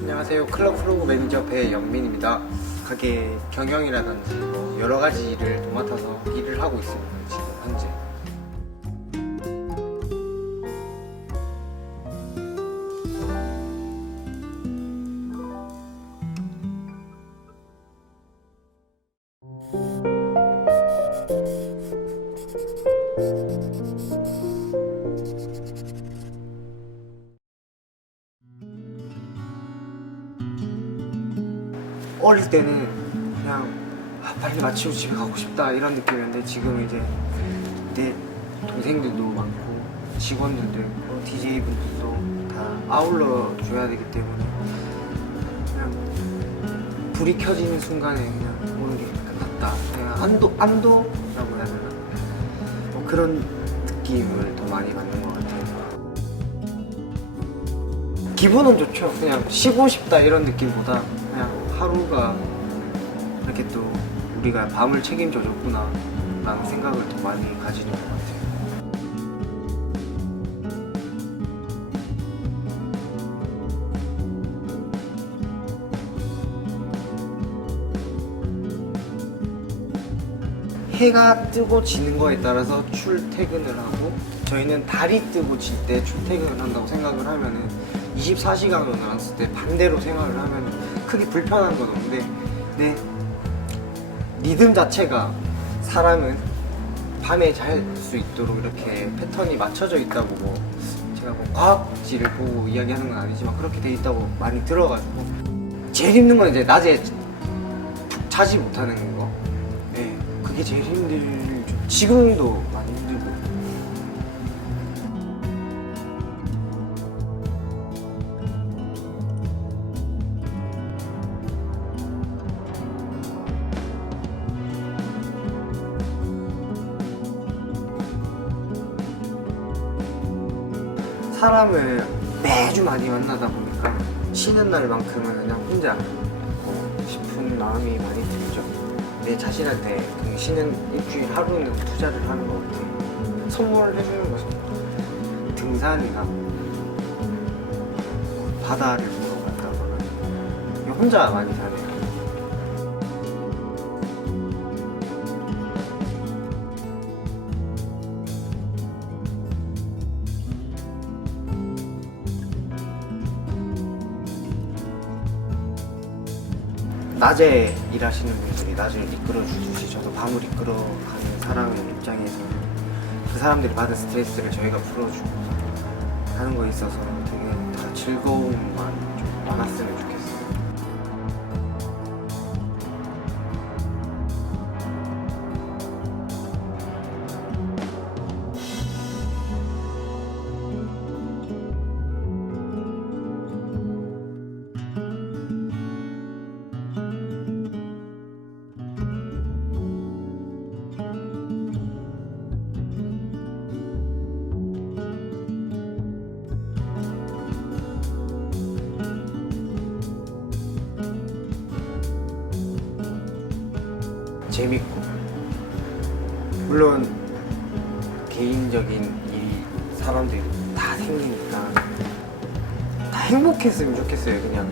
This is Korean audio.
안녕하세요. 클럽 프로그 매니저 배영민입니다. 가게 경영이라든지 뭐 여러 가지 일을 도맡아서 일을 하고 있습니다. 지금 현재. 어릴 때는 그냥 아, 빨리 마치고 집에 가고 싶다 이런 느낌이었는데 지금 이제 내 동생들도 많고 직원들도 있고 DJ 분들도 다 아울러 줘야 되기 때문에 그냥 불이 켜지는 순간에 그냥 오는 게 끝났다 그냥 안도 안도라고 해야 되나 뭐 그런 느낌을 더 많이 받는 것 같아요. 기분은 좋죠. 그냥 쉬고 싶다 이런 느낌보다 그냥 하루가 이렇게 또 우리가 밤을 책임져 줬구나 라는 생각을 더 많이 가지는 것 같아요. 해가 뜨고 지는 거에 따라서 출퇴근을 하고 저희는 달이 뜨고 질 때 출퇴근을 한다고 생각을 하면은 24시간으로 나눴을 때 반대로 생각을 하면 크게 불편한 건 없는데 내 리듬 자체가 사람은 밤에 잘 수 있도록 이렇게 패턴이 맞춰져 있다고 뭐 제가 뭐 과학지를 보고 이야기하는 건 아니지만 그렇게 돼 있다고 많이 들어가지고 제일 힘든 건 이제 낮에 푹 자지 못하는 거. 네, 그게 제일 힘들죠. 지금도 많이 사람을 매주 많이 만나다 보니까 쉬는 날만큼은 그냥 혼자 어, 싶은 마음이 많이 들죠. 내 자신한테 그 쉬는 일주일 하루는 투자를 하는 것 같아요. 선물해주는 것은 등산이나 바다를 보러 간다거나 그냥 혼자 많이 다녀요. 낮에 일하시는 분들이 낮을 이끌어 주듯이 저도 밤을 이끌어 가는 사람의 입장에서 그 사람들이 받은 스트레스를 저희가 풀어주고 하는 거에 있어서 되게 다 즐거움만 좀 많았으면 좋겠어요. 재밌고. 물론 개인적인 일이 사람들이 다 생기니까 다 행복했으면 좋겠어요 그냥